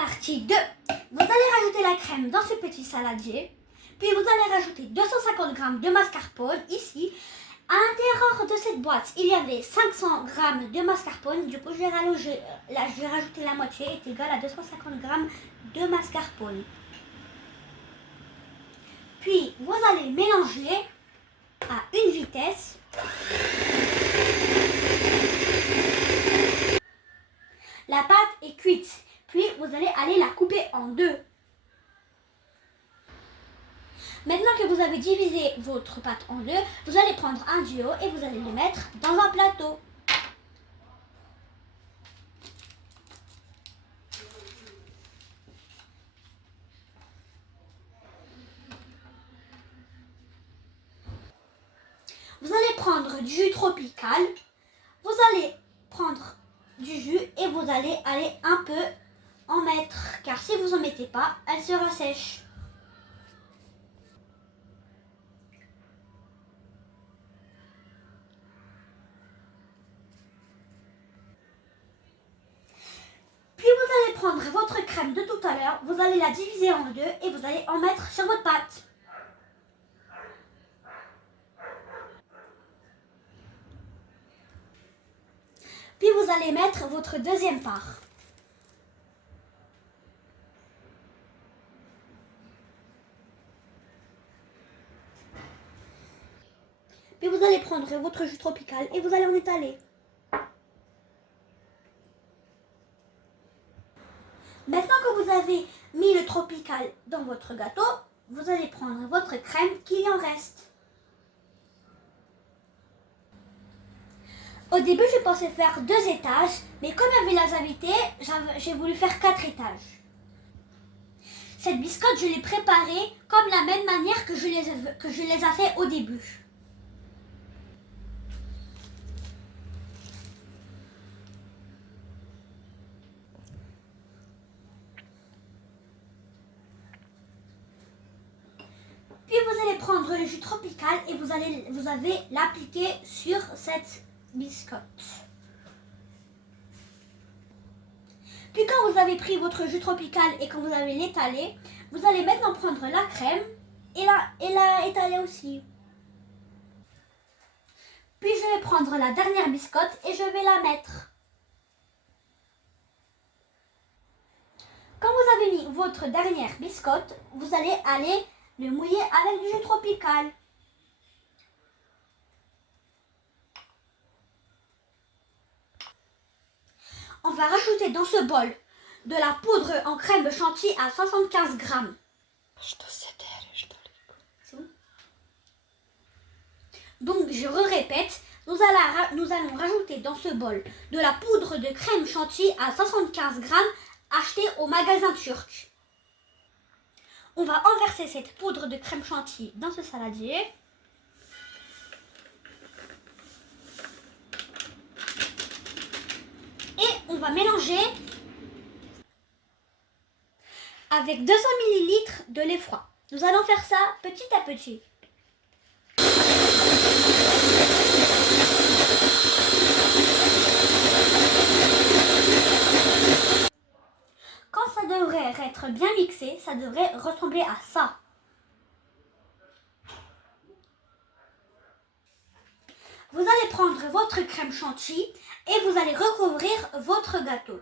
Partie 2. Vous allez rajouter la crème dans ce petit saladier. Puis vous allez rajouter 250 g de mascarpone ici. À l'intérieur de cette boîte, il y avait 500 g de mascarpone. Du coup, je vais rajouter la moitié, est égal à 250 g de mascarpone. Puis, vous allez mélanger à une vitesse. La pâte est cuite. Puis, vous allez aller la couper en deux. Maintenant que vous avez divisé votre pâte en deux, vous allez prendre un duo et vous allez le mettre dans un plateau. Vous allez prendre du jus tropical. Vous allez prendre du jus et vous allez aller un peu en mettre, car si vous en mettez pas, elle sera sèche. Puis vous allez prendre votre crème de tout à l'heure, vous allez la diviser en deux et vous allez en mettre sur votre pâte. Puis vous allez mettre votre deuxième part. Puis vous allez prendre votre jus tropical et vous allez en étaler. Maintenant que vous avez mis le tropical dans votre gâteau, vous allez prendre votre crème qu'il y en reste. Au début, je pensais faire 2 étages, mais comme il y avait les invités, j'ai voulu faire 4 étages. Cette biscotte, je l'ai préparée comme la même manière que je les ai fait au début. Puis vous allez prendre le jus tropical et vous allez l'appliquer sur cette biscotte. Puis quand vous avez pris votre jus tropical et quand vous avez l'étalé, vous allez maintenant prendre la crème et la étaler aussi. Puis je vais prendre la dernière biscotte et je vais la mettre. Quand vous avez mis votre dernière biscotte, vous allez aller le mouiller avec du jus tropical. On va rajouter dans ce bol de la poudre en crème chantilly à 75 g. Donc je répète, nous allons rajouter dans ce bol de la poudre de crème chantilly à 75 g achetée au magasin turc. On va renverser cette poudre de crème chantilly dans ce saladier. Et on va mélanger avec 200 ml de lait froid. Nous allons faire ça petit à petit. Quand ça devrait être bien mixé, ça devrait ressembler à ça. Vous allez prendre votre crème chantilly et vous allez recouvrir votre gâteau.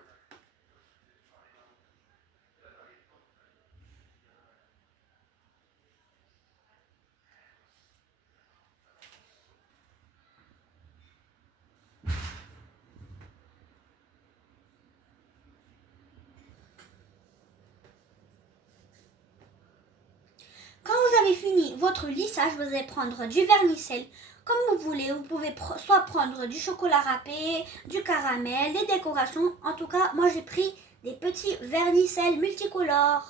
Quand vous avez fini votre lissage, vous allez prendre du vermicelle comme vous voulez. Vous pouvez soit prendre du chocolat râpé, du caramel, des décorations. En tout cas, moi j'ai pris des petits vermicelles multicolores.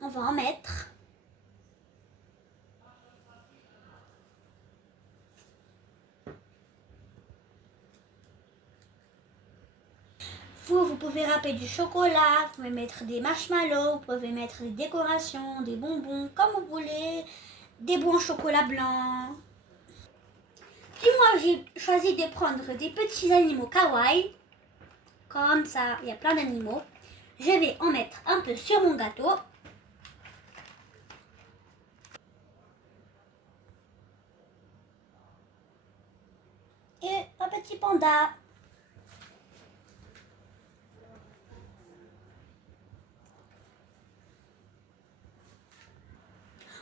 On va en mettre. Vous pouvez râper du chocolat, vous pouvez mettre des marshmallows, vous pouvez mettre des décorations, des bonbons, comme vous voulez, des bons chocolat blanc. Puis moi j'ai choisi de prendre des petits animaux kawaii, comme ça, il y a plein d'animaux. Je vais en mettre un peu sur mon gâteau. Et un petit panda.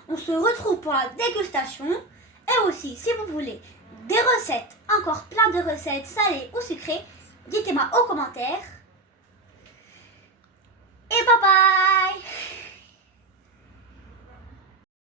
On se retrouve pour la dégustation. Et aussi, si vous voulez des recettes, encore plein de recettes salées ou sucrées, dites-moi aux commentaires. Et bye bye!